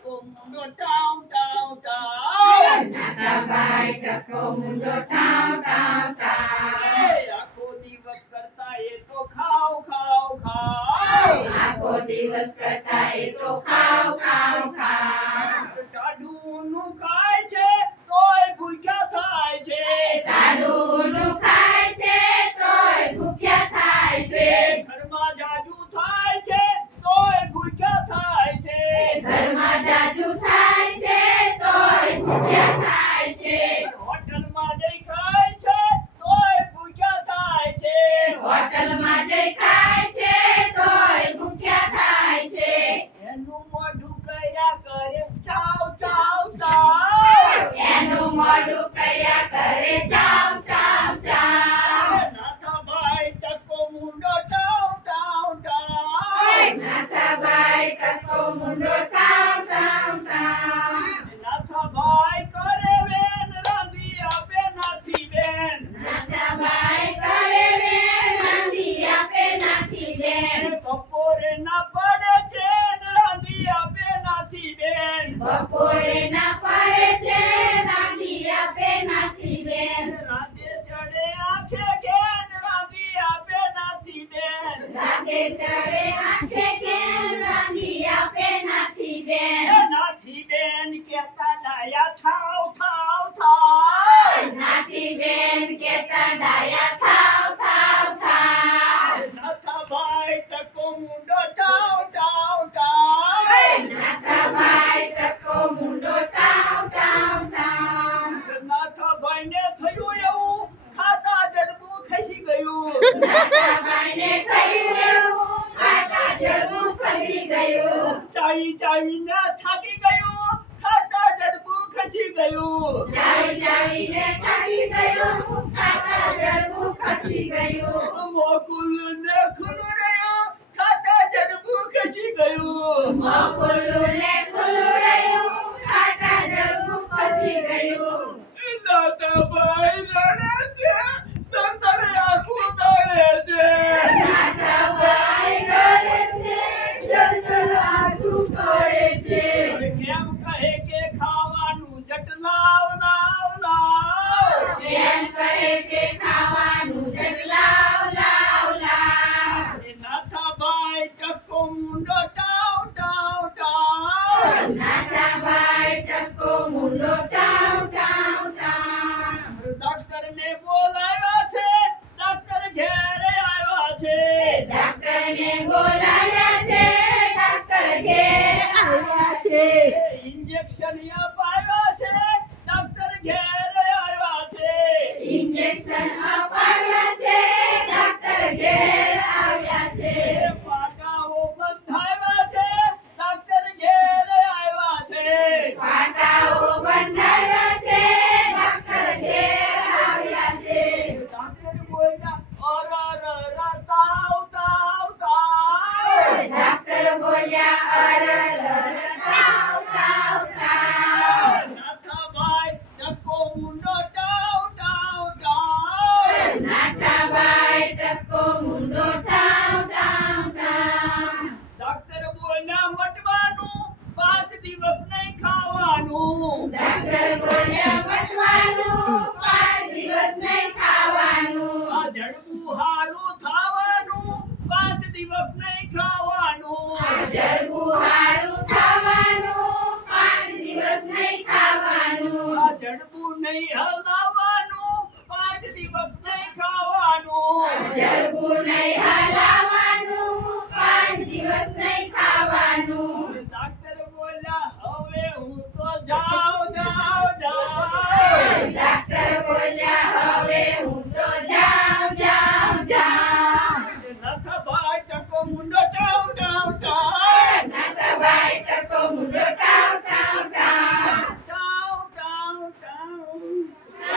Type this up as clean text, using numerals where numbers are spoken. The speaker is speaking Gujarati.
ટકો મુંડો ટાવ ટાવ ટાવ નાથાભાઈ ટકો મુંડો ટાવ ટાવ ટાવ આખો દિવસ કરતા એ તો ખાવ ખાવ ખાવ આખો દિવસ કરતા એ તો ખાવ ખાવ ખાવ ટાઢુનું ખાય છે તોય ભૂખ્યા થાય છે ટાઢુનું ખાય છે તોય ભૂખ્યા થાય છે ઘરમાં જાજુ થાય છે તોય ભૂખ્યા થાય છે ઘરમાં જાજુ થાય છે તોય ભૂખ્યા થાય છે હોટલમાં જઈ ખાય છે તોય ભૂખ્યા થાય છે હોટલમાં જઈ ખાય છે તોય ભૂખ્યા થાય છે એનું મોઢું કર્યા કરે ચાવ ચાવ ચાવ એનું મોઢું કર્યા કરે ચાવ ચાવ ચાવ નાથાભાઈ ટકો મુંડો ટાવ ટાવ ટાવ નાથાભાઈ ટકો મુંડો ટાવ ટાવ ટાવ નાથાભાઈ કરે બેન રાંધી આપે નાથી બેન નાથાભાઈ કરે બેન રાંધી આપે નાથી બેન બપોરે ના પડે છે ને રાંધી આપે નાથી બેન બપોરે ના પડે છે રાંધી આપે નાથી બેન રાતે ચડે આંખે ઘેન રાંધી આપે નાથી બેન રાતે ચડે આંખે ઘેન રાંધી આપે નાથી બેન નાથી બેન કેતા ડાયા થાવ થાવ થાવ નાથી બેન કેતા ડાયા થાવ થાવ થાવ નાથાભાઈ ટકો મુંડો ટાવ ટાવ ટાવ નાથાભાઈ ટકો મુંડો ટાવ ટાવ ટાવ નાથાભાઈને થયું એવું ખાતા જડબું ખસી ગયું નાથાભાઈને થયું એવું ખાતા જડબું ખસી ગયું ચાવી ચાવીને થાકી ગયું ખાતા જડબું ખસી ગયું ચાવી ચાવીને થાકી ગયું ખાતા જડબું ખસી ગયું મોકુલ ને ખુલ્લું રહ્યું ખાતા જડબું ખસી ગયું મોકુલું ને ખુલ્લું રહ્યું ખાતા જડબું ખસી ગયું નાથાભાઈ રડે છે તરતરે આંખું દોડે છે નાથાભાઈ રડે છે જળજળ આંસુ પડે છે કેમ કહે કે ખાવાનું જટ લાવ લાવ લાવ કેમ કહે છે ખાવાનું જટ લાવ લાવ લાવ એ નાથાભાઈ ટકો મુંડો ટાવ ટાવ ટાવ નાથાભાઈ ટકો મુંડો ટાવ ટાવ ટાવ ડોક્ટરને બોલાવ્યા છે ડોક્ટર ઘેરે આવ્યા છે ડાક્ટરને બોલાવ્યા છે ડાક્ટર ઘેર આવ્યા છે ઇન્જેક્શન